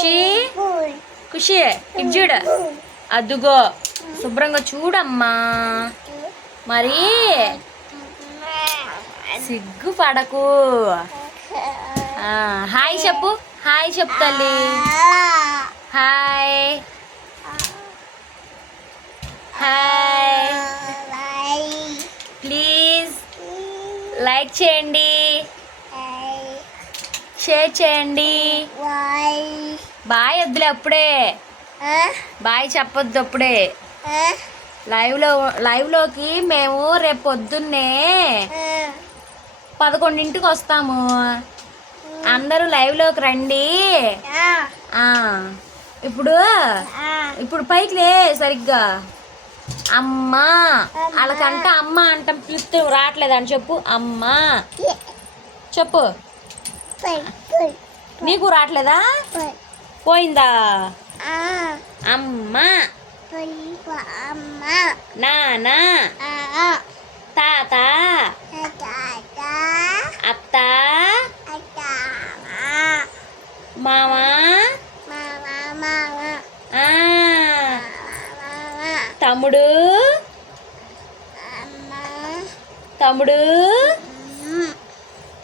ఖుషి ఖుషి ఇటు చూడు, అదుగో శుభ్రంగా చూడమ్మా. మరి సిగ్గు పడకు. హాయ్ చెప్పు, హాయ్ చెప్పు తల్లి. Hi hi. ప్లీజ్ లైక్ చేయండి, షేర్ చేయండి. బాయ్ వద్దులే అప్పుడే, బాయ్ చెప్పొద్దు అప్పుడే. లైవ్లోకి మేము రేపు పొద్దున్నే 11ంటికి వస్తాము. అందరూ లైవ్లోకి రండి. ఇప్పుడు పైకి లే సరిగ్గా. అమ్మా వాళ్ళకంట అమ్మ అంటాం, పిలుస్తూ రావట్లేదని చెప్పు. అమ్మా చెప్పు. నీకు రావట్లేదా? పోయిందా? అమ్మ, నాన్న, తాత, అత్త, మామ, తమ్ముడు, తమ్ముడు,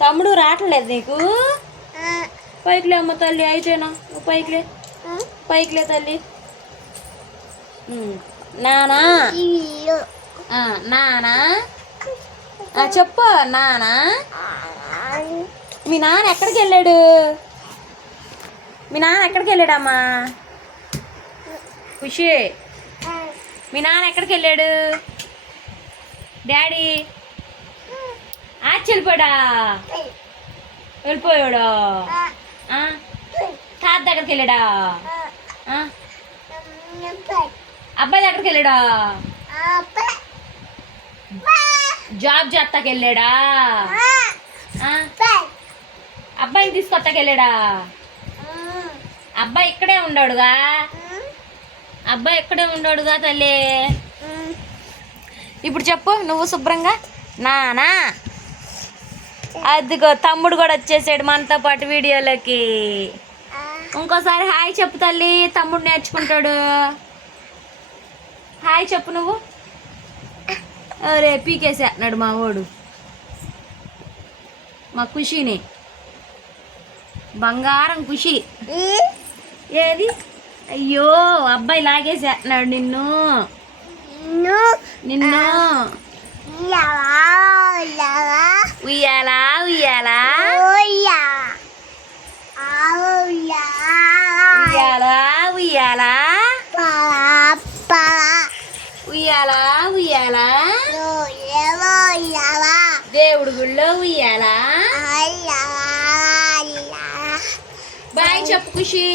తమ్ముడు రావట్లేదు నీకు? పైకిలే అమ్మ తల్లి. అయితేనా పైకిలే, పైకిలే తల్లి. నానా, నానా చెప్పు. నానా, మీ నాన్న ఎక్కడికి వెళ్ళాడు? మీ నాన్న ఎక్కడికి వెళ్ళాడమ్మా? ఖుషి, మీ నాన్న ఎక్కడికి వెళ్ళాడు? డాడీ వెళ్ళిపోయాడా? వెళ్ళిపోయాడా? తాత దగ్గరికి వెళ్ళాడా? అబ్బాయి దగ్గరికి వెళ్ళాడా? జాబ్ చేస్తాకి వెళ్ళాడా? అబ్బాయిని తీసుకొస్తాకి వెళ్ళాడా? అబ్బాయి ఇక్కడే ఉన్నాడుగా, అబ్బాయి ఇక్కడే ఉన్నాడుగా తల్లి. ఇప్పుడు చెప్పు నువ్వు శుభ్రంగా. నానా, అదిగో తమ్ముడు కూడా వచ్చేసాడు మనతో పాటు వీడియోలోకి. ఇంకోసారి హాయ్ చెప్పు తల్లి, తమ్ముడు నేర్చుకుంటాడు. హాయ్ చెప్పు నువ్వు. అరే పీకేసేస్తున్నాడు మా వాడు, మా ఖుషిని. బంగారం ఖుషి. ఏది? అయ్యో అబ్బాయి లాగేసేస్తున్నాడు నిన్ను, నిన్ను. ఉయ్యాలా ఉయ్యాలా ఉయ్యాలా ఉయ్యాలా ఉయ్యాలా ఉయ్యాలా దేవుడు గుళ్ళో ఉయ్యాలా. బాయ్ చెప్పు ఖుషి.